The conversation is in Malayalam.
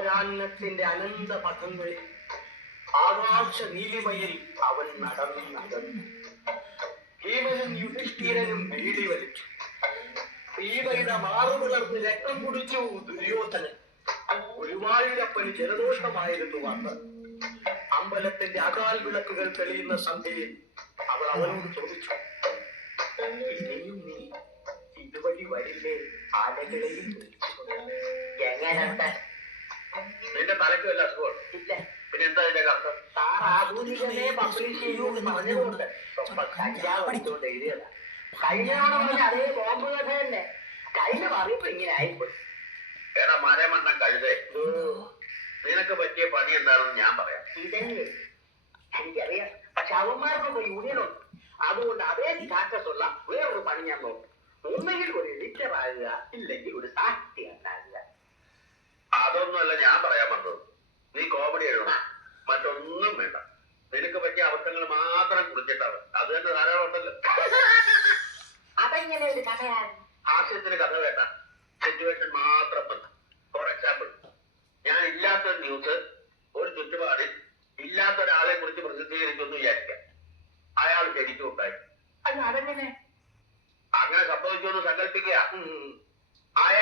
അപരാഹ്നത്തിന്റെ അനന്ത പഥങ്ങളിൽ ആകാശ നീലിമയിൽ അവൻ നടന്നു. ഭീമനും യുധിഷ്ഠിരനും വീടി വലിച്ചു. സീതയുടെ മാറുപിളർന്ന് രക്തം കുടിച്ചു ദുര്യോധനൻ. ഗുരുവായൂരപ്പന് ജലദോഷമായിരുന്നു അന്ന്. അമ്പലത്തിന്റെ അകാൽ വിളക്കുകൾ തെളിയുന്ന സന്ധ്യയിൽ അവൾ അവനോട് ചോദിച്ചു, ഇനിയും നീ ഇതുവഴി വരില്ലേ? ആനകളെയും എങ്ങനെയുണ്ട്? നിന്റെ തലയ്ക്ക് വല്ല അസുഖം ഇല്ല? പിന്നെ എന്താ ഇതിന്റെ അർത്ഥം? സാർ ആധുനികനെ പബ്ലിഷ് ചെയ്യൂ എന്ന് പറഞ്ഞുകൊണ്ട് കഞ്ചാവടിച്ചുകൊണ്ട് എഴുതിയതാ. കഴിഞ്ഞാണെന്ന് പറഞ്ഞ അതേ ബോംബ് കഥ തന്നെ. കഴിഞ്ഞ പറയുമ്പോ ഇങ്ങനെ ആയിപ്പോയി. എടാ മരമണ്ണ കഴുതേ, നിനക്ക് പറ്റിയ പണി എന്താണെന്ന് ഞാൻ പറയാം. ഇതല്ലേ എനിക്കറിയാം. പക്ഷെ അവന്മാർക്കൊക്കെ യൂണിയനുണ്ട്. അതുകൊണ്ട് അതേ സ്റ്റാറ്റസ് ഉള്ള വേറൊരു പണി ഞാൻ നോക്കും. ഒന്നെങ്കിൽ ഒരു എഡിറ്റർ ആകുക, ഇല്ലെങ്കിൽ ഒരു സാഹിത്യ ഉണ്ടാകുക. അതൊന്നുമല്ല ഞാൻ പറയാൻ വന്നത്. നീ കോമഡി എഴുതണം, മറ്റൊന്നും വേണ്ട. നിനക്ക് പറ്റിയ അവസ്ഥകൾ മാത്രം കുറിച്ചിട്ടാണ്. അത് തന്നെ ധാരാളം ഉണ്ടല്ലോ. അതെങ്ങനെ ഒരു കഥയാണ്? ഹാസ്യത്തിന് കഥ വേണ്ട, സിറ്റുവേഷൻ മാത്രം മതി. ഫോർ എക്സാമ്പിൾ, ഞാൻ ഇല്ലാത്തൊരു ന്യൂസ് ഒരു ചുറ്റുപാടിൽ ഇല്ലാത്തൊരാളെ കുറിച്ച് പ്രസിദ്ധീകരിച്ചൊന്ന് വിചാരിക്കാം. അയാൾ ശരിക്കും ഉണ്ടായി. അതെങ്ങനെ അങ്ങനെ സംഭവിക്കുമെന്ന് സങ്കല്പിക്കുക.